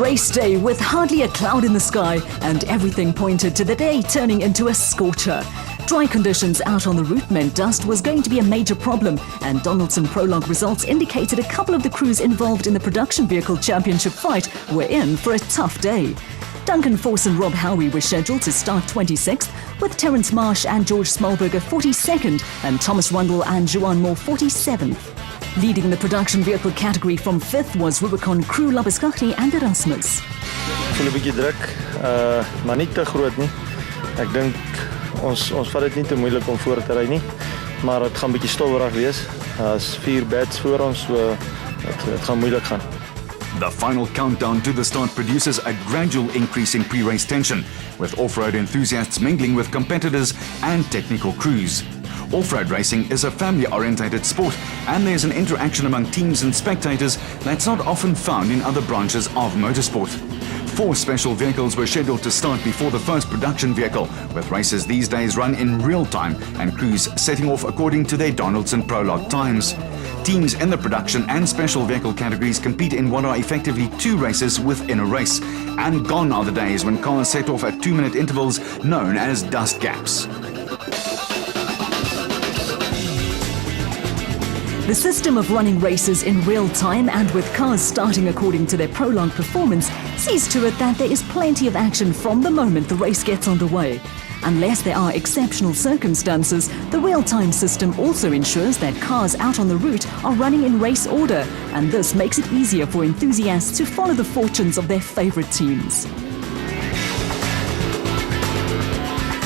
Race day with hardly a cloud in the sky and everything pointed to the day turning into a scorcher. Dry conditions out on the route meant dust was going to be a major problem, and Donaldson prologue results indicated a couple of the crews involved in the production vehicle championship fight were in for a tough day. Duncan Force and Rob Howie were scheduled to start 26th, with Terence Marsh and George Smallberger 42nd and Thomas Rundle and Juan Moore 47th. Leading the production vehicle category from 5th was Rubicon crew Labuskaghni and Erasmus. Ek voel 'n bietjie druk, maar nie te groot nie. Ek dink ons vat dit nie te moeilik om voor te ry nie, maar dit gaan bietjie stowwerig wees. Daar's 4 beds voor ons, so dit gaan moeilik gaan. The final countdown to the start produces a gradual increase in pre-race tension, with off-road enthusiasts mingling with competitors and technical crews. Off-road racing is a family-orientated sport, and there's an interaction among teams and spectators that's not often found in other branches of motorsport. 4 special vehicles were scheduled to start before the first production vehicle, with races these days run in real time and crews setting off according to their Donaldson prologue times. Teams in the production and special vehicle categories compete in what are effectively 2 races within a race, and gone are the days when cars set off at 2-minute intervals known as dust gaps. The system of running races in real time and with cars starting according to their prologue performance sees to it that there is plenty of action from the moment the race gets underway. Unless there are exceptional circumstances, the real-time system also ensures that cars out on the route are running in race order, and this makes it easier for enthusiasts to follow the fortunes of their favorite teams.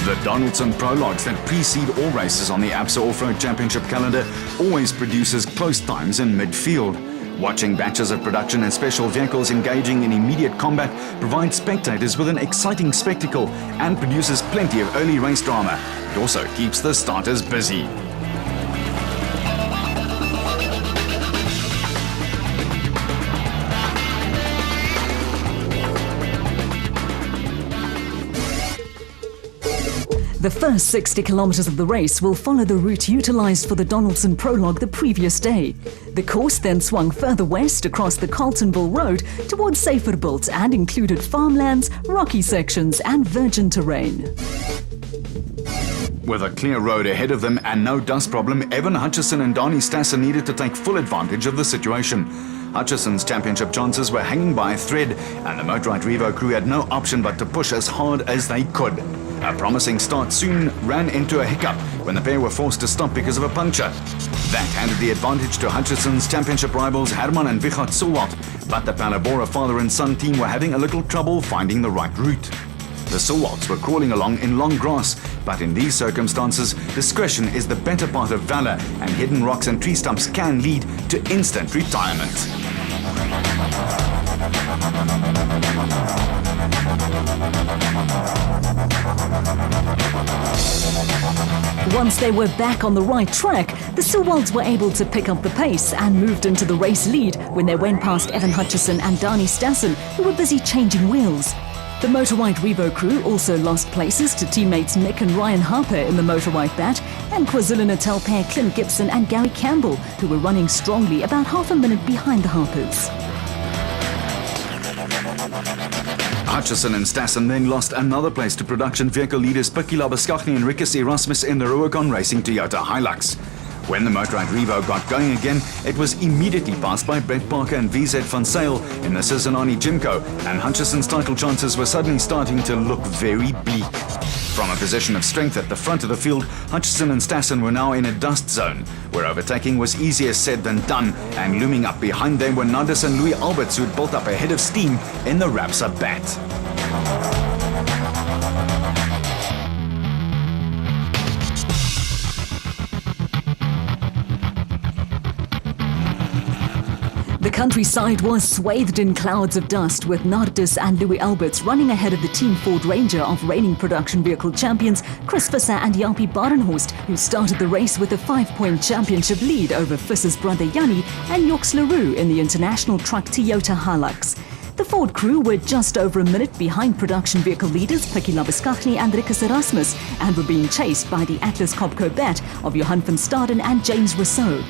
The Donaldson prologues that precede all races on the ABSA Off-Road Championship calendar always produces close times in midfield. Watching batches of production and special vehicles engaging in immediate combat provides spectators with an exciting spectacle and produces plenty of early race drama. It also keeps the starters busy. The first 60 kilometers of the race will follow the route utilized for the Donaldson prologue the previous day. The course then swung further west across the Carltonville Road towards Saferbult and included farmlands, rocky sections and virgin terrain. With a clear road ahead of them and no dust problem, Evan Hutchison and Donnie Stassen needed to take full advantage of the situation. Hutchison's championship chances were hanging by a thread, and the Motorite Revo crew had no option but to push as hard as they could. A promising start soon ran into a hiccup when the pair were forced to stop because of a puncture. That handed the advantage to Hutchison's championship rivals Herman and Vichard Sulwat, but the Palabora father and son team were having a little trouble finding the right route. The Sulwats were crawling along in long grass, but in these circumstances, discretion is the better part of valor, and hidden rocks and tree stumps can lead to instant retirement. Once they were back on the right track, the Sulwalds were able to pick up the pace and moved into the race lead when they went past Evan Hutchison and Donnie Stassen, who were busy changing wheels. The Motorwhite Revo crew also lost places to teammates Mick and Ryan Harper in the Motorwhite Bat, and KwaZulu-Natal pair Clint Gibson and Gary Campbell, who were running strongly about half a minute behind the Harpers. Hutchison and Stassen then lost another place to production vehicle leaders Pikkie Labuskaghni and Rikus Erasmus in the Rubicon Racing Toyota Hilux. When the Motorrad Revo got going again, it was immediately passed by Brett Parker and VZ van Sail in the Cincinnati Jimco, and Hutchison's title chances were suddenly starting to look very bleak. From a position of strength at the front of the field, Hutchison and Stassen were now in a dust zone, where overtaking was easier said than done, and looming up behind them were Nandis and Louis Alberts, who had built up a head of steam in the Rapsa Bat. The countryside was swathed in clouds of dust, with Nardis and Louis Alberts running ahead of the Team Ford Ranger of reigning production vehicle champions Chris Visser and Jaapie Badenhorst, who started the race with a 5-point championship lead over Visser's brother Yanni and Joks Leroux in the international truck Toyota Hilux. The Ford crew were just over a minute behind production vehicle leaders Pikkie Labuskaghni and Rikus Erasmus, and were being chased by the Atlas Copco Bat of Johan van Staden and James Rousseau.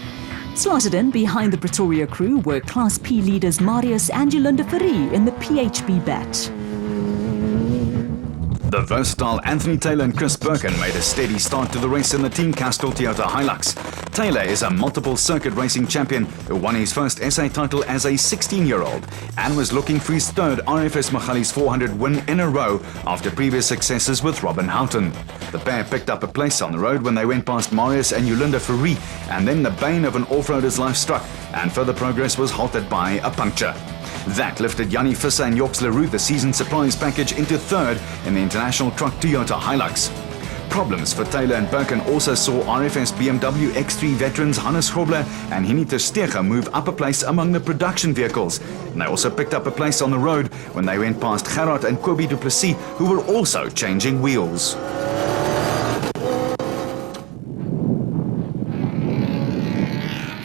Slotted in behind the Pretoria crew were Class P leaders Marius and Yolanda Ferrie in the PHB bat. The versatile Anthony Taylor and Chris Birkin made a steady start to the race in the Team Castrol Toyota Hilux. Taylor is a multiple circuit racing champion who won his first SA title as a 16-year-old and was looking for his third RFS Magalies 400 win in a row after previous successes with Robin Houghton. The pair picked up a place on the road when they went past Marius and Yolanda Ferrie, and then the bane of an off-roader's life struck and further progress was halted by a puncture. That lifted Jannie Visser and Joks Leroux, the season surprise package, into third in the International Truck Toyota Hilux. Problems for Taylor and Birkin also saw RFS BMW X3 veterans Hannes Grobler and Henny ter Steege move up a place among the production vehicles. And they also picked up a place on the road when they went past Gerard and Kobe du Plessis, who were also changing wheels.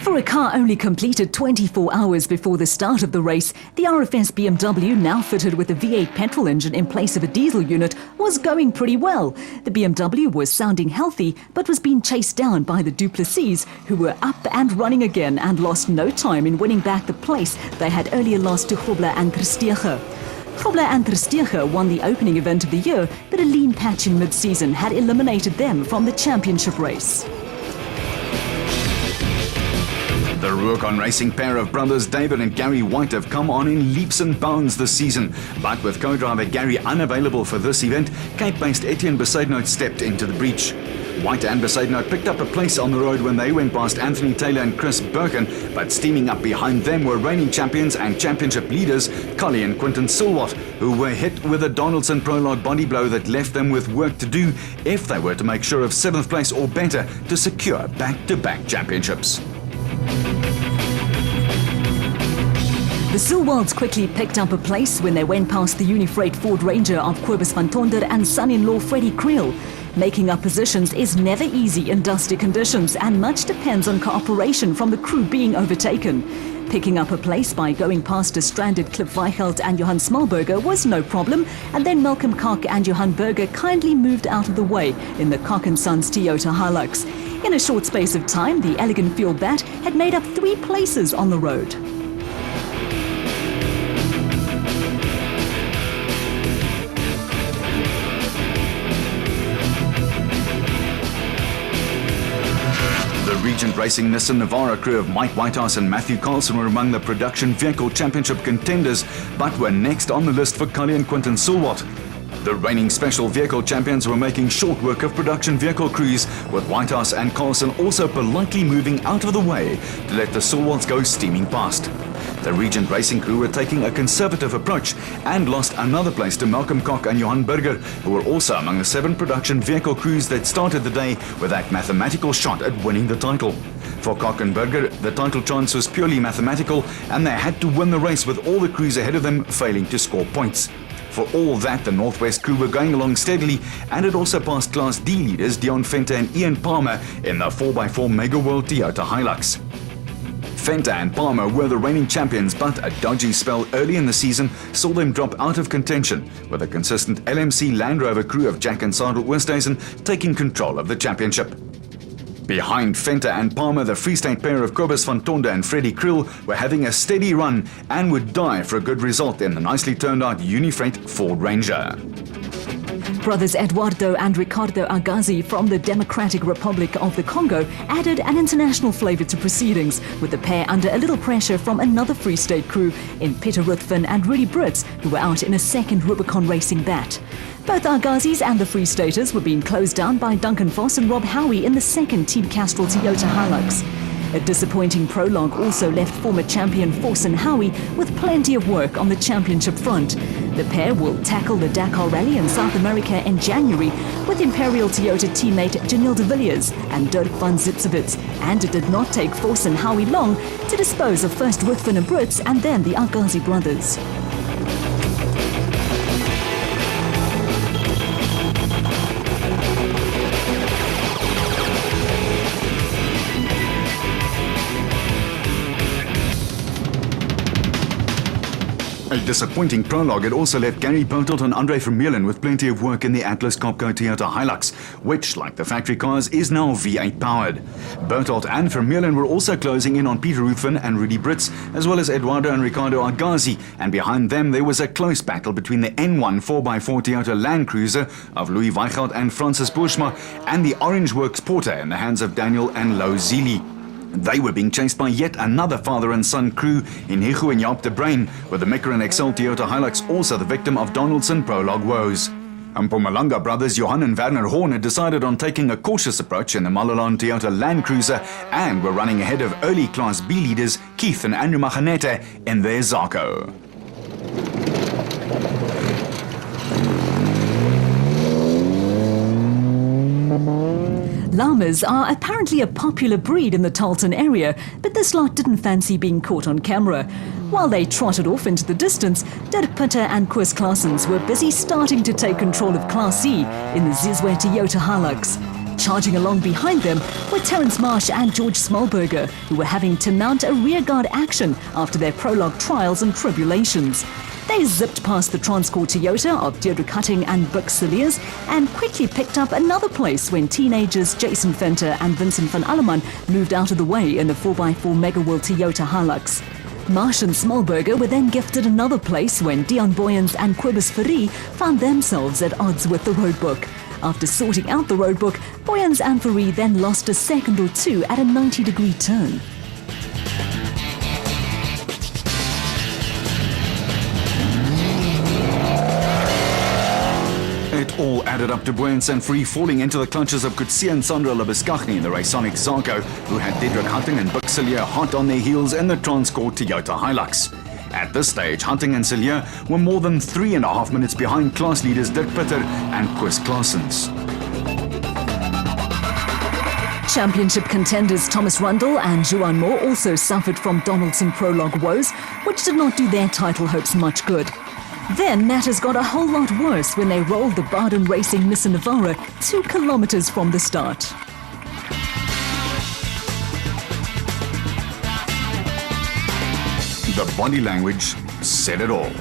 For a car only completed 24 hours before the start of the race, the RFS BMW, now fitted with a V8 petrol engine in place of a diesel unit, was going pretty well. The BMW was sounding healthy, but was being chased down by the du Plessis, who were up and running again and lost no time in winning back the place they had earlier lost to Grobler and ter Steege. Grobler and ter Steege won the opening event of the year, but a lean patch in mid-season had eliminated them from the championship race. The Ruacon Racing pair of brothers David and Gary White have come on in leaps and bounds this season. But with co-driver Gary unavailable for this event, Cape-based Etienne Besaidnout stepped into the breach. White and Besaidnout picked up a place on the road when they went past Anthony Taylor and Chris Birkin, but steaming up behind them were reigning champions and championship leaders Collie and Quinton Silwat, who were hit with a Donaldson prologue body blow that left them with work to do if they were to make sure of 7th place or better to secure back-to-back championships. The Silwalds quickly picked up a place when they went past the Unifreight Ford Ranger of Kobus van Tonder and son-in-law Freddie Creel. Making up positions is never easy in dusty conditions, and much depends on cooperation from the crew being overtaken. Picking up a place by going past a stranded Cliff Weichelt and Johan Smalberger was no problem, and then Malcolm Koch and Johan Berger kindly moved out of the way in the Koch & Sons Toyota Hilux. In a short space of time, the elegant field bat had made up 3 places on the road. The Regent Racing Nissan Navara crew of Mike Whitehouse and Matthew Carlson were among the Production Vehicle Championship contenders, but were next on the list for Collie and Quinton Silwat. The reigning Special Vehicle Champions were making short work of production vehicle crews, with Whitehouse and Carlson also politely moving out of the way to let the Silwats go steaming past. The Regent Racing crew were taking a conservative approach and lost another place to Malcolm Koch and Johan Berger, who were also among the 7 production vehicle crews that started the day with that mathematical shot at winning the title. For Koch and Berger, the title chance was purely mathematical, and they had to win the race with all the crews ahead of them failing to score points. For all that, the Northwest crew were going along steadily, and it also passed Class D leaders Dion Venter and Ian Palmer in the 4x4 Mega World Toyota Hilux. Venter and Palmer were the reigning champions, but a dodgy spell early in the season saw them drop out of contention, with a consistent LMC Land Rover crew of Jack and Sardel Oosthuizen taking control of the championship. Behind Venter and Palmer, the Free State pair of Kobus van Tonder and Freddie Creel were having a steady run and would die for a good result in the nicely turned out Unifreight Ford Ranger. Brothers Eduardo and Ricardo Agazi from the Democratic Republic of the Congo added an international flavor to proceedings, with the pair under a little pressure from another Free State crew in Peter Ruthven and Rudy Brits, who were out in a second Rubicon Racing bat. Both Agazis and the Free Staters were being closed down by Duncan Voss and Rob Howie in the second Team Castrol Toyota Hilux. A disappointing prologue also left former champion Forsen Howie with plenty of work on the championship front. The pair will tackle the Dakar Rally in South America in January with Imperial Toyota teammate Janil de Villiers and Dirk van Zitzewitz, and it did not take Forsen Howie long to dispose of first Ruthven and Brits and then the Agazi brothers. A disappointing prologue had also left Gary Bertelt and Andre Vermeulen with plenty of work in the Atlas Copco Toyota Hilux, which, like the factory cars, is now V8 powered. Bertelt and Vermeulen were also closing in on Peter Ruthven and Rudy Brits, as well as Eduardo and Ricardo Agazi, and behind them there was a close battle between the N1 4x4 Toyota Land Cruiser of Louis Weichelt and Francis Bushma and the Orange Works Porter in the hands of Daniel and Louw Zili. They were being chased by yet another father and son crew in Higu and Jaap de Bruin, with the Micron XL Toyota Hilux also the victim of Donaldson prologue woes. Mpumalanga brothers Johan and Werner Horn had decided on taking a cautious approach in the Malalan Toyota Land Cruiser and were running ahead of early Class B leaders Keith and Andrew Maganete in their Zarko. Llamas are apparently a popular breed in the Tarleton area, but this lot didn't fancy being caught on camera. While they trotted off into the distance, Dirk Pitter and Koos Claessens were busy starting to take control of Class C in the Zizwe Toyota Hilux. Charging along behind them were Terence Marsh and George Smallberger, who were having to mount a rearguard action after their prologue trials and tribulations. They zipped past the Transcore Toyota of Deirdre Cutting and Buck Cilliers and quickly picked up another place when teenagers Jason Venter and Vincent van Alleman moved out of the way in the 4x4 Mega World Toyota Hilux. Marsh and Smallberger were then gifted another place when Dion Boyens and Quibus Ferrie found themselves at odds with the roadbook. After sorting out the roadbook, Boyens and Ferrie then lost a second or two at a 90-degree turn. It all added up to Boyens and Free falling into the clutches of Kutsia and Sandra Labuschagne in the Raconic Zarko, who had Deirdre Hunting and Buck Cillier hot on their heels in the Transcore Toyota Hilux. At this stage, Hunting and Cillier were more than 3.5 minutes behind class leaders Dirk Pitter and Koos Claessens. Championship contenders Thomas Rundle and Juan Moore also suffered from Donaldson prologue woes, which did not do their title hopes much good. Then matters got a whole lot worse when they rolled the Baden Racing Nissan Navara 2 kilometers from the start. The body language said it all.